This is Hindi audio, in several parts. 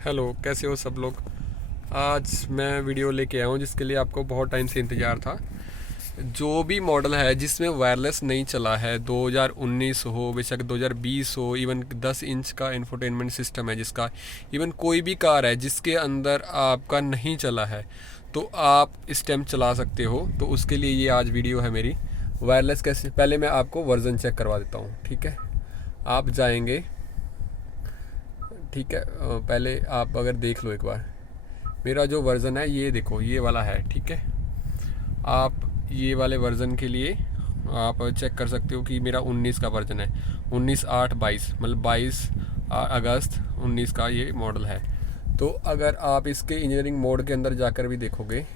हेलो, कैसे हो सब लोग। आज मैं वीडियो लेके आया हूँ जिसके लिए आपको बहुत टाइम से इंतज़ार था। जो भी मॉडल है जिसमें वायरलेस नहीं चला है, 2019 हो बेशक 2020 हो, इवन 10 इंच का इंफोटेनमेंट सिस्टम है जिसका, इवन कोई भी कार है जिसके अंदर आपका नहीं चला है, तो आप इस टाइम चला सकते हो। तो उसके लिए ये आज वीडियो है मेरी। वायरलेस कैसे, पहले मैं आपको वर्जन चेक करवा देता हूँ, ठीक है। आप जाएंगे, ठीक है। पहले आप अगर देख लो एक बार, मेरा जो वर्ज़न है ये देखो, ये वाला है, ठीक है। आप ये वाले वर्ज़न के लिए आप चेक कर सकते हो कि मेरा 19 का वर्ज़न है, 19/8/22, मतलब 22 अगस्त 19 का ये मॉडल है। तो अगर आप इसके इंजीनियरिंग मोड के अंदर जाकर भी देखोगे,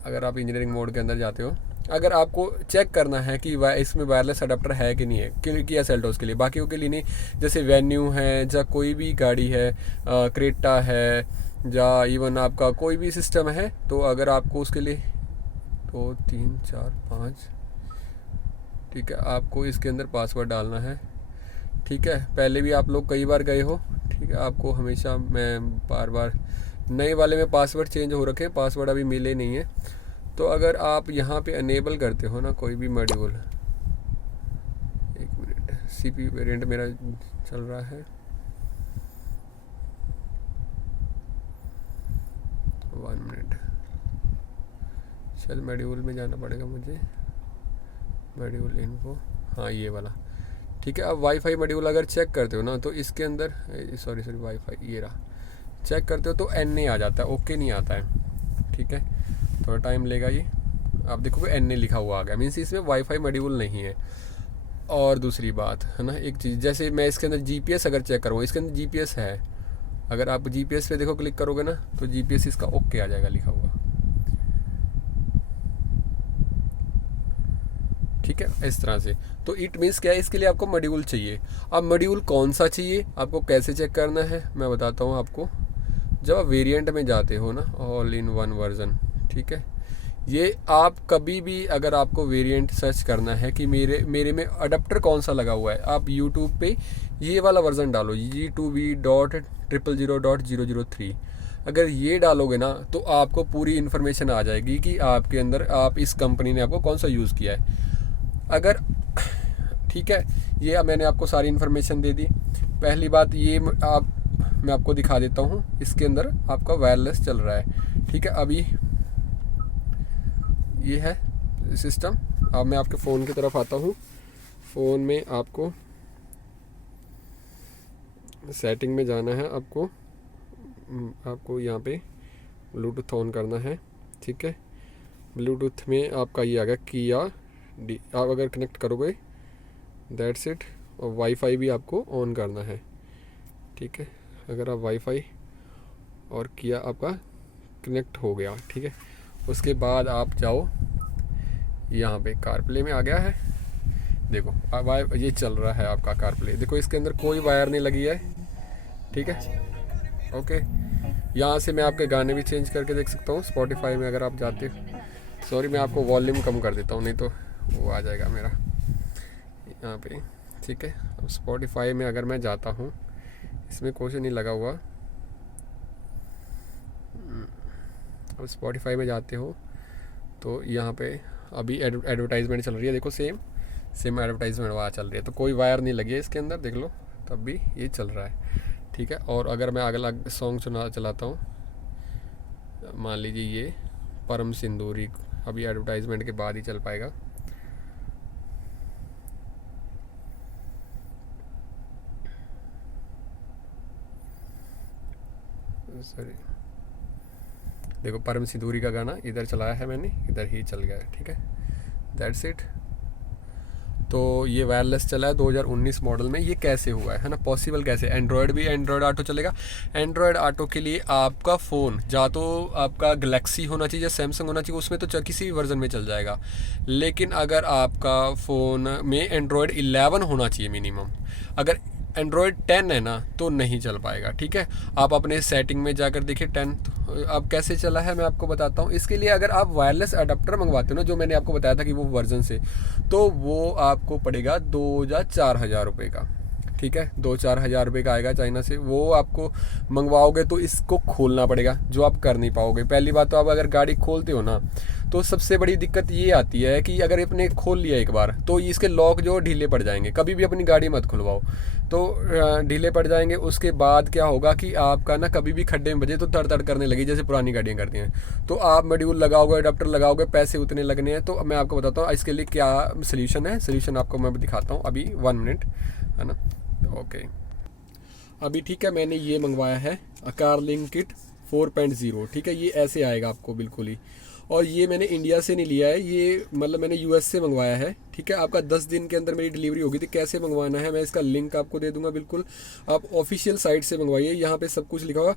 अगर आप इंजीनियरिंग मोड के अंदर जाते हो, अगर आपको चेक करना है कि इसमें वायरलेस अडाप्टर है कि नहीं है, किया सेल्टोस के लिए, बाकी के लिए नहीं। जैसे वेन्यू है या कोई भी गाड़ी है, क्रेटा है या इवन आपका कोई भी सिस्टम है, तो अगर आपको उसके लिए 2 3 4 5, ठीक है, आपको इसके अंदर पासवर्ड डालना है, ठीक है। पहले भी आप लोग कई बार गए हो, ठीक है। आपको हमेशा, मैं बार बार, नए वाले में पासवर्ड चेंज हो रखे, पासवर्ड अभी मिले नहीं है। तो अगर आप यहाँ पे अनेबल करते हो ना कोई भी मॉड्यूल, एक मिनट, सीपीयू वेरिएंट मेरा चल रहा है, 1 मिनट, शायद मॉड्यूल में जाना पड़ेगा मुझे, मॉड्यूल इन्फो, हाँ ये वाला, ठीक है। अब वाईफाई मॉड्यूल अगर चेक करते हो ना, तो इसके अंदर, सॉरी वाईफाई ये रहा, चेक करते हो तो एन ए आ जाता है, ओके नहीं आता है, ठीक है। थोड़ा टाइम लेगा ये, आप देखोगे एन ए लिखा हुआ आ गया, मीन्स इसमें वाईफाई मॉड्यूल नहीं है। और दूसरी बात है ना, एक चीज़, जैसे मैं इसके अंदर जीपीएस अगर चेक करूँ, इसके अंदर जीपीएस है, अगर आप जीपीएस पे देखो, क्लिक करोगे ना, तो जीपीएस इसका ओके आ जाएगा लिखा हुआ, ठीक है, इस तरह से। तो इट मीन्स क्या है, इसके लिए आपको मॉड्यूल चाहिए। अब मॉड्यूल कौन सा चाहिए, आपको कैसे चेक करना है, मैं बताता हूँ आपको। जब आप वेरिएंट में जाते हो ना, ऑल इन वन वर्जन, ठीक है, ये आप कभी भी अगर आपको वेरिएंट सर्च करना है कि मेरे में अडाप्टर कौन सा लगा हुआ है, आप यूट्यूब पे ये वाला वर्जन डालो, G2B.000.003। अगर ये डालोगे ना, तो आपको पूरी इन्फॉर्मेशन आ जाएगी कि आपके अंदर, आप इस कंपनी ने आपको कौन सा यूज़ किया है। अगर, ठीक है, ये मैंने आपको सारी इन्फॉर्मेशन दे दी। पहली बात ये, मैं आपको दिखा देता हूँ, इसके अंदर आपका वायरलेस चल रहा है, ठीक है। अभी ये है सिस्टम। अब मैं आपके फ़ोन की तरफ आता हूँ। फ़ोन में आपको सेटिंग में जाना है, आपको यहाँ पे ब्लूटूथ ऑन करना है, ठीक है। ब्लूटूथ में आपका ये आ गया किया डी, आप अगर कनेक्ट करोगे, दैट्स इट। और वाईफाई भी आपको ऑन करना है, ठीक है। अगर आप वाईफाई और किया आपका कनेक्ट हो गया, ठीक है। उसके बाद आप जाओ, यहाँ पे कारप्ले में आ गया है, देखो अब ये चल रहा है आपका कारप्ले, देखो इसके अंदर कोई वायर नहीं लगी है, ठीक है, ओके। यहाँ से मैं आपके गाने भी चेंज करके देख सकता हूँ, स्पॉटिफाई में अगर आप जाते हो। सॉरी, मैं आपको वॉल्यूम कम कर देता हूँ, नहीं तो वो आ जाएगा मेरा यहाँ पे, ठीक है। अब स्पॉटिफाई में अगर मैं जाता हूँ, इसमें कुछ नहीं लगा हुआ। अब स्पॉटिफाई में जाते हो तो यहाँ पे अभी एडवर्टाइजमेंट चल रही है, देखो सेम एडवर्टाइजमेंट वहाँ चल रही है, तो कोई वायर नहीं लगी है इसके अंदर, देख लो, तब भी ये चल रहा है, ठीक है। और अगर मैं अगला सॉन्ग चलाता हूँ, मान लीजिए ये परम सिंदूरी, अभी एडवर्टाइजमेंट के बाद ही चल पाएगा। सॉरी, देखो परम सिंदूरी का गाना इधर चलाया है मैंने, इधर ही चल गया है, ठीक है, दैट्स इट। तो ये वायरलेस चला है 2019 मॉडल में। ये कैसे हुआ है ना, पॉसिबल कैसे, एंड्रॉयड भी एंड्रॉयड ऑटो चलेगा। एंड्रॉयड ऑटो के लिए आपका फ़ोन या तो आपका गलेक्सी होना चाहिए या सैमसंग होना चाहिए, उसमें तो किसी भी वर्जन में चल जाएगा। लेकिन अगर आपका फ़ोन में एंड्रॉयड 11 होना चाहिए मिनिमम, अगर एंड्रॉयड 10 है ना तो नहीं चल पाएगा, ठीक है। आप अपने सेटिंग में जाकर देखिए 10, अब कैसे चला है मैं आपको बताता हूँ। इसके लिए अगर आप वायरलेस अडाप्टर मंगवाते हो ना, जो मैंने आपको बताया था कि वो वर्जन से, तो वो आपको पड़ेगा 2 या 4 हज़ार रुपये का, ठीक है, 2-4 हज़ार रुपये का आएगा चाइना से, वो आपको मंगवाओगे तो इसको खोलना पड़ेगा, जो आप कर नहीं पाओगे। पहली बात तो आप अगर गाड़ी खोलते हो ना, तो सबसे बड़ी दिक्कत ये आती है कि अगर आपने खोल लिया एक बार तो इसके लॉक जो ढीले पड़ जाएंगे। कभी भी अपनी गाड़ी मत खुलवाओ, तो ढीले पड़ जाएंगे। उसके बाद क्या होगा कि आपका ना कभी भी खड्डे में बजे तो तड़ तड़ करने लगी, जैसे पुरानी गाड़ियाँ करती हैं। तो आप मॉड्यूल लगाओगे, अडाप्टर लगाओगे, पैसे उतने लगने हैं। तो मैं आपको बताता हूँ इसके लिए क्या सोल्यूशन है। सोल्यूशन आपको मैं दिखाता हूँ अभी 1 मिनट, है ना। ओके, अभी ठीक है, मैंने ये मंगवाया है कारलिंक किट 4.0, ठीक है। ये ऐसे आएगा आपको बिल्कुल ही, और ये मैंने इंडिया से नहीं लिया है, ये मतलब मैंने यूएस से मंगवाया है, ठीक है। आपका 10 दिन के अंदर मेरी डिलीवरी होगी। तो कैसे मंगवाना है मैं इसका लिंक आपको दे दूंगा, बिल्कुल आप ऑफिशियल साइट से मंगवाइए। यहाँ पे सब कुछ लिखा हुआ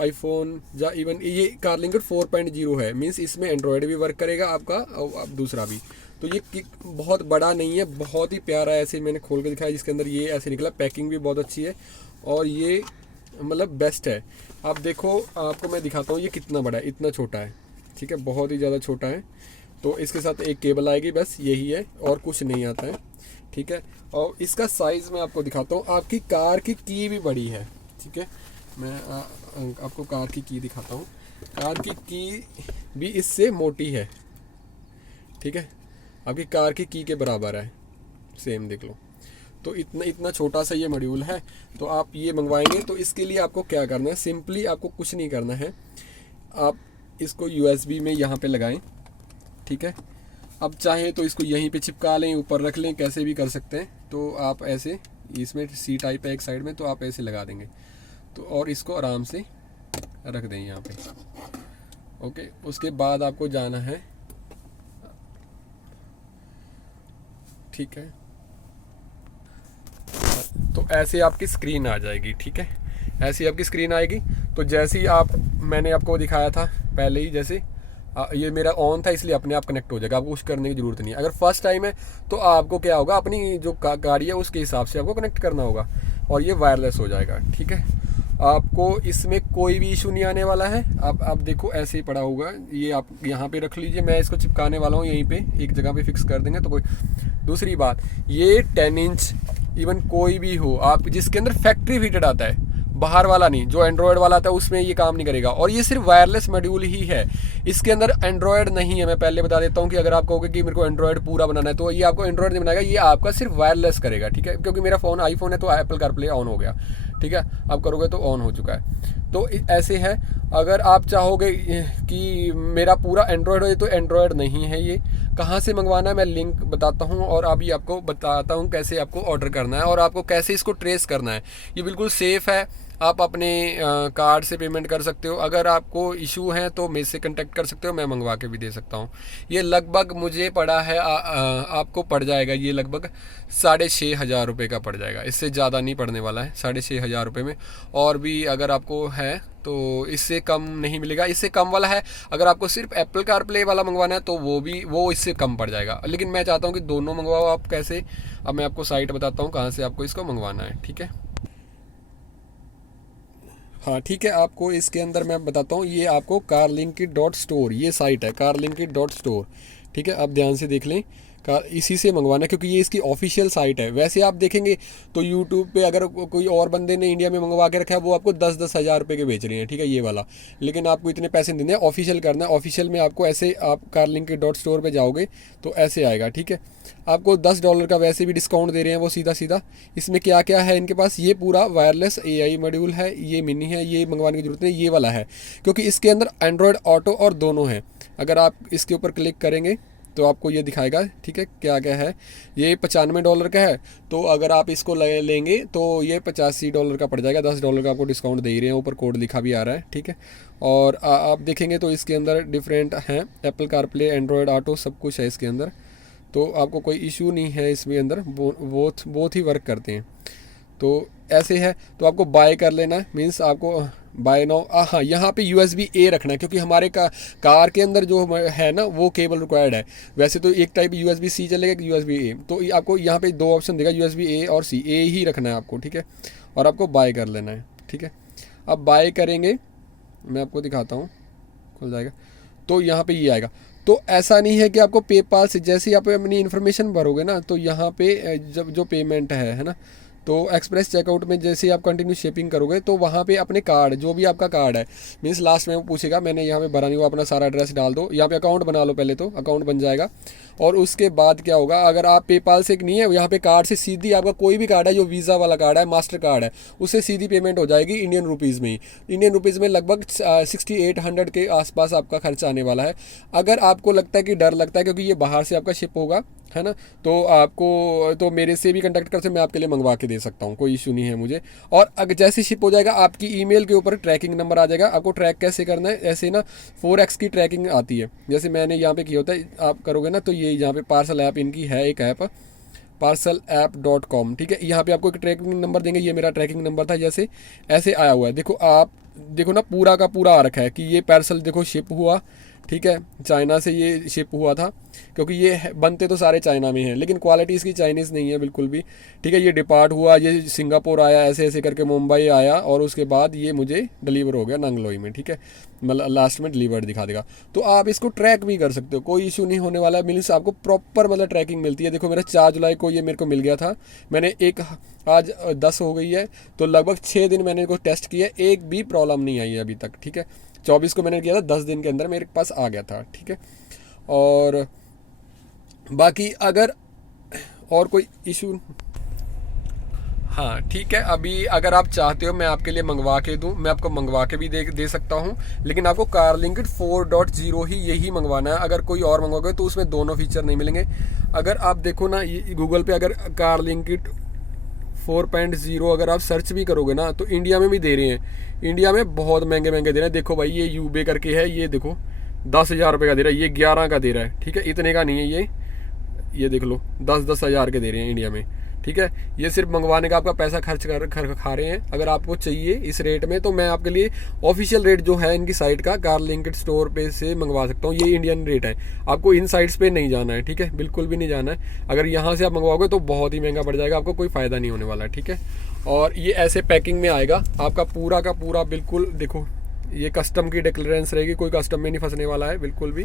आईफोन या इवन ये कारलिंक किट 4.0 है, मीन्स इसमें एंड्रॉयड भी वर्क करेगा आपका और दूसरा भी। तो ये बहुत बड़ा नहीं है, बहुत ही प्यारा है। ऐसे मैंने खोल के दिखाया, जिसके अंदर ये ऐसे निकला। पैकिंग भी बहुत अच्छी है और ये मतलब बेस्ट है। आप देखो, आपको मैं दिखाता हूँ ये कितना बड़ा है, इतना छोटा है, ठीक है, बहुत ही ज़्यादा छोटा है। तो इसके साथ एक केबल आएगी, बस यही है और कुछ नहीं आता है, ठीक है। और इसका साइज़ मैं आपको दिखाता हूँ। आपकी कार की भी बड़ी है, ठीक है। मैं आपको कार की दिखाता हूँ। कार की भी इससे मोटी है, ठीक है। आपकी कार की के बराबर है, सेम देख लो। तो इतना छोटा सा ये मॉड्यूल है। तो आप ये मंगवाएंगे तो इसके लिए आपको क्या करना है, सिंपली आपको कुछ नहीं करना है। आप इसको USB में यहाँ पे लगाएं, ठीक है। अब चाहें तो इसको यहीं पे चिपका लें, ऊपर रख लें, कैसे भी कर सकते हैं। तो आप ऐसे, इसमें C टाइप है एक साइड में, तो आप ऐसे लगा देंगे तो, और इसको आराम से रख दें यहाँ पे। ओके, उसके बाद आपको जाना है, ठीक है। तो ऐसे आपकी स्क्रीन आ जाएगी, ठीक है। ऐसी आपकी स्क्रीन आएगी। तो जैसे ही मैंने आपको दिखाया था पहले ही, जैसे ये मेरा ऑन था इसलिए अपने आप कनेक्ट हो जाएगा, आपको कुछ करने की ज़रूरत नहीं है। अगर फर्स्ट टाइम है तो आपको क्या होगा, अपनी जो गाड़ी है उसके हिसाब से आपको कनेक्ट करना होगा और ये वायरलेस हो जाएगा, ठीक है। आपको इसमें कोई भी इशू नहीं आने वाला है। आप देखो ऐसे ही पड़ा होगा, ये आप यहाँ पे रख लीजिए। मैं इसको चिपकाने वाला हूँ, यहीं पे एक जगह पे फिक्स कर देंगे तो कोई। दूसरी बात, ये 10 इंच इवन कोई भी हो, आप जिसके अंदर फैक्ट्री फिटेड आता है, बाहर वाला नहीं, जो एंड्रॉयड वाला आता है उसमें ये काम नहीं करेगा। और ये सिर्फ वायरलेस मॉड्यूल ही है, इसके अंदर एंड्रॉयड नहीं है। मैं पहले बता देता हूँ कि अगर आप कहोगे कि मेरे को एंड्रॉयड पूरा बनाना है, तो ये आपको एंड्रॉयड नहीं बनाएगा, ये आपका सिर्फ वायरलेस करेगा, ठीक है। क्योंकि मेरा फ़ोन आईफोन है तो एप्पल कारप्ले ऑन हो गया, ठीक है। आप करोगे तो ऑन हो चुका है। तो ऐसे है। अगर आप चाहोगे कि मेरा पूरा एंड्रॉयड हो, तो एंड्रॉयड नहीं है। ये कहाँ से मंगवाना है मैं लिंक बताता हूँ, और अभी आपको बताता हूँ कैसे आपको ऑर्डर करना है और आपको कैसे इसको ट्रेस करना है। ये बिल्कुल सेफ़ है। आप अपने कार्ड से पेमेंट कर सकते हो। अगर आपको इशू है तो मेरे से कांटेक्ट कर सकते हो, मैं मंगवा के भी दे सकता हूँ। ये लगभग मुझे पड़ा है, आपको पड़ जाएगा ये लगभग 6,500 रुपये का पड़ जाएगा। इससे ज़्यादा नहीं पड़ने वाला है, 6,500 रुपये में। और भी अगर आपको है तो इससे कम नहीं मिलेगा। इससे कम वाला है, अगर आपको सिर्फ एप्पल कारप्ले वाला मंगवाना है तो वो इससे कम पड़ जाएगा। लेकिन मैं चाहता हूँ कि दोनों मंगवाओ। आप कैसे, अब मैं आपको साइट बताता हूँ कहाँ से आपको इसको मंगवाना है, ठीक है। हाँ ठीक है, आपको इसके अंदर मैं बताता हूँ। ये आपको carlinkit.store, ये साइट है carlinkit.store, ठीक है। आप ध्यान से देख लें, इसी से मंगवाना, क्योंकि ये इसकी ऑफिशियल साइट है। वैसे आप देखेंगे तो यूट्यूब पे अगर कोई और बंदे ने इंडिया में मंगवा के रखा है, वो आपको 10-10 हज़ार रुपये के बेच रहे हैं, ठीक है, ये वाला। लेकिन आपको इतने पैसे नहीं देने, ऑफिशियल करना है। ऑफिशियल में आपको ऐसे, आप carlinkit.store पे जाओगे तो ऐसे आएगा, ठीक है। आपको $10 का वैसे भी डिस्काउंट दे रहे हैं वो सीधा सीधा। इसमें क्या क्या है इनके पास, ये पूरा वायरलेस AI मॉड्यूल है, ये मिनी है, ये मंगवाने की ज़रूरत नहीं, ये वाला है, क्योंकि इसके अंदर एंड्रॉयड ऑटो और दोनों हैं। अगर आप इसके ऊपर क्लिक करेंगे तो आपको ये दिखाएगा, ठीक है, क्या क्या है। ये $95 का है, तो अगर आप इसको लेंगे तो ये $85 का पड़ जाएगा। $10 का आपको डिस्काउंट दे ही रहे हैं, ऊपर कोड लिखा भी आ रहा है, ठीक है। और आप देखेंगे तो इसके अंदर डिफरेंट हैं, एप्पल कारप्ले, एंड्रॉयड ऑटो, सब कुछ है इसके अंदर। तो आपको कोई इशू नहीं है इसमें अंदर, बोथ ही वर्क करते हैं। तो ऐसे है, तो आपको बाय कर लेना है, मीन्स आपको बाय नाउ। हाँ, यहाँ पे USB-A रखना है, क्योंकि हमारे कार के अंदर जो है ना, वो केबल रिक्वायर्ड है। वैसे तो एक टाइप USB-C चलेगा, USB-A। तो आपको यहाँ पे 2 ऑप्शन देगा, USB-A और C, A ही रखना है आपको, ठीक है। और आपको बाय कर लेना है, ठीक है। अब बाय करेंगे, मैं आपको दिखाता हूँ, खुल जाएगा। तो यहाँ पे ये आएगा। तो ऐसा नहीं है कि आपको पेपाल से, जैसे ही आप अपनी इन्फॉर्मेशन भरोगे ना, तो यहाँ पे जब जो पेमेंट है ना, तो एक्सप्रेस चेकआउट में जैसे आप कंटिन्यू शिपिंग करोगे तो वहाँ पे अपने कार्ड, जो भी आपका कार्ड है, मीन्स लास्ट में वो पूछेगा, मैंने यहाँ पे भरा नहीं हुआ, अपना सारा एड्रेस डाल दो, यहाँ पे अकाउंट बना लो, पहले तो अकाउंट बन जाएगा। और उसके बाद क्या होगा, अगर आप पेपाल से नहीं है, यहाँ पे कार्ड से सीधी आपका कोई भी कार्ड है जो वीज़ा वाला कार्ड है, मास्टर कार्ड है, उससे सीधी पेमेंट हो जाएगी इंडियन रुपीज़ में ही। इंडियन रुपीज़ में लगभग 6800 के आसपास आपका खर्चा आने वाला है। अगर आपको लगता है कि डर लगता है क्योंकि ये बाहर से आपका शिप होगा, है ना, तो आपको तो मेरे से भी कंटेक्ट कर सकते, मैं आपके लिए मंगवा के दे सकता हूँ, कोई इशू नहीं है मुझे। और अगर जैसे शिप हो जाएगा आपकी ईमेल के ऊपर ट्रैकिंग नंबर आ जाएगा। आपको ट्रैक कैसे करना है, ऐसे ना 4x की ट्रैकिंग आती है, जैसे मैंने यहाँ पे किया होता है, आप करोगे ना तो ये यहाँ पे पार्सल ऐप इनकी है, एक ऐप parcelapp.com, ठीक है। यहाँ पे आपको एक ट्रैकिंग नंबर देंगे, ये मेरा ट्रैकिंग नंबर था, जैसे ऐसे आया हुआ है, देखो आप देखो ना, पूरा का पूरा आ रखा है कि ये पार्सल देखो शिप हुआ, ठीक है, चाइना से ये शिप हुआ था, क्योंकि ये बनते तो सारे चाइना में हैं लेकिन क्वालिटी इसकी चाइनीज़ नहीं है बिल्कुल भी, ठीक है। ये डिपार्ट हुआ, ये सिंगापुर आया, ऐसे ऐसे करके मुंबई आया, और उसके बाद ये मुझे डिलीवर हो गया नांगलोई में, ठीक है, मतलब लास्ट में डिलीवर्ड दिखा देगा। तो आप इसको ट्रैक भी कर सकते हो, कोई इशू नहीं होने वाला है। मीन्स आपको प्रॉपर मतलब ट्रैकिंग मिलती है। देखो मेरा 4 जुलाई को ये मेरे को मिल गया था, मैंने आज 10 हो गई है, तो लगभग 6 दिन मैंने इनको टेस्ट किया, एक भी प्रॉब्लम नहीं आई है अभी तक, ठीक है। 24 को मैंने किया था, 10 दिन के अंदर मेरे पास आ गया था, ठीक है। और बाकी अगर और कोई इशू, हाँ ठीक है, अभी अगर आप चाहते हो मैं आपके लिए मंगवा के दूं, मैं आपको मंगवा के भी दे सकता हूं, लेकिन आपको कारलिंकिट 4.0 ही यही मंगवाना है। अगर कोई और मंगवाओगे तो उसमें दोनों फीचर नहीं मिलेंगे। अगर आप देखो ना ये गूगल पे, अगर कारलिंकिट 4.0 अगर आप सर्च भी करोगे ना तो इंडिया में भी दे रहे हैं, इंडिया में बहुत महंगे महंगे दे रहे हैं। देखो भाई ये यूबे करके है, ये देखो 10,000 रुपये का दे रहा है, ये 11 का दे रहा है, ठीक है, इतने का नहीं है ये देख लो 10-10 हज़ार के दे रहे हैं इंडिया में, ठीक है। ये सिर्फ मंगवाने का आपका पैसा खर्च कर खा रहे हैं। अगर आपको चाहिए इस रेट में तो मैं आपके लिए ऑफिशियल रेट जो है इनकी साइट का कारलिंकिट स्टोर पे से मंगवा सकता हूँ, ये इंडियन रेट है, आपको इन साइट्स पे नहीं जाना है, ठीक है, बिल्कुल भी नहीं जाना है। अगर यहाँ से आप मंगवाओगे तो बहुत ही महंगा पड़ जाएगा, आपको कोई फ़ायदा नहीं होने वाला है, ठीक है। और ये ऐसे पैकिंग में आएगा आपका पूरा का पूरा, बिल्कुल देखो ये कस्टम की डिक्लेरेंस रहेगी, कोई कस्टम में नहीं फंसने वाला है, बिल्कुल भी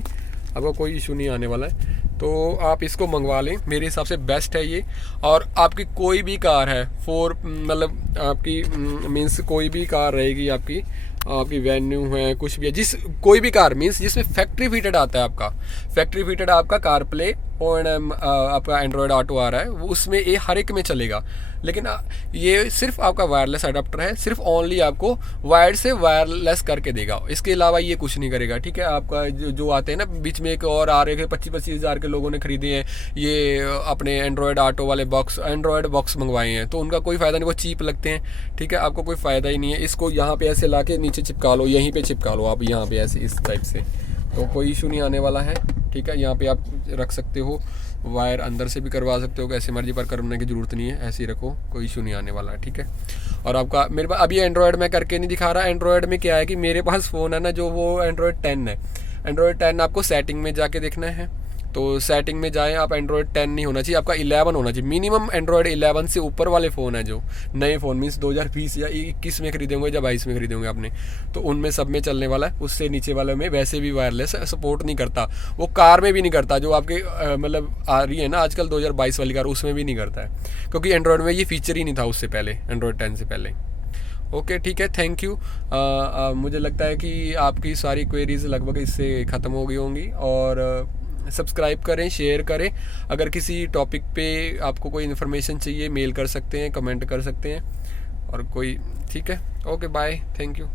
आपको कोई इशू नहीं आने वाला है। तो आप इसको मंगवा लें, मेरे हिसाब से बेस्ट है ये। और आपकी कोई भी कार है, मतलब आपकी मीन्स कोई भी कार रहेगी आपकी वेन्यू है, कुछ भी है, कोई भी कार मीन्स जिसमें फैक्ट्री फिटेड आता है, फैक्ट्री फिटेड आपका कार प्ले ONM आपका एंड्रॉयड ऑटो आ रहा है, वो उसमें ये हर एक में चलेगा। लेकिन ये सिर्फ आपका वायरलेस अडाप्टर है, सिर्फ ओनली आपको वायर्ड से वायरलेस करके देगा, इसके अलावा ये कुछ नहीं करेगा, ठीक है। आपका जो आते हैं ना बीच में, एक और आ रहे थे 25-25 हज़ार के लोगों ने खरीदे हैं ये अपने एंड्रॉयड ऑटो वाले एंड्रॉयड बॉक्स मंगवाए हैं, तो उनका कोई फ़ायदा नहीं, वो चीप लगते हैं, ठीक है, आपको कोई फ़ायदा ही नहीं है। इसको यहाँ पे ऐसे ला के नीचे चिपका लो, यहीं पे चिपका लो आप, यहाँ पे ऐसे इस टाइप से, तो कोई इशू नहीं आने वाला है, ठीक है। यहाँ पे आप रख सकते हो, वायर अंदर से भी करवा सकते हो, कैसे मर्जी, पर करने की ज़रूरत नहीं है, ऐसे ही रखो, कोई इशू नहीं आने वाला है, ठीक है। और आपका मेरे पास अभी एंड्रॉयड में करके नहीं दिखा रहा, एंड्रॉयड में क्या है कि मेरे पास फ़ोन है ना जो, वो एंड्रॉयड 10 है। एंड्रॉयड 10 आपको सेटिंग में जाके देखना है, तो सेटिंग में जाएं आप, एंड्रॉयड 10 नहीं होना चाहिए, आपका 11 होना चाहिए मिनिमम। एंड्रॉयड 11 से ऊपर वाले फ़ोन हैं जो नए फ़ोन मीन्स 2020 या 21 में खरीदेंगे या 22 में खरीदेंगे आपने, तो उनमें सब में चलने वाला है। उससे नीचे वाले में वैसे भी वायरलेस सपोर्ट नहीं करता, वो कार में भी नहीं करता, जो आपके मतलब आ रही है ना आजकल 2022 वाली कार, उसमें भी नहीं करता है, क्योंकि एंड्रॉयड में ये फीचर ही नहीं था उससे पहले, एंड्रॉयड 10 से पहले। ओके ठीक है, थैंक यू। मुझे लगता है कि आपकी सारी क्वेरीज लगभग इससे ख़त्म हो गई होंगी। और सब्सक्राइब करें, शेयर करें। अगर किसी टॉपिक पे आपको कोई इन्फॉर्मेशन चाहिए मेल कर सकते हैं, कमेंट कर सकते हैं, और कोई, ठीक है। Okay bye, thank you.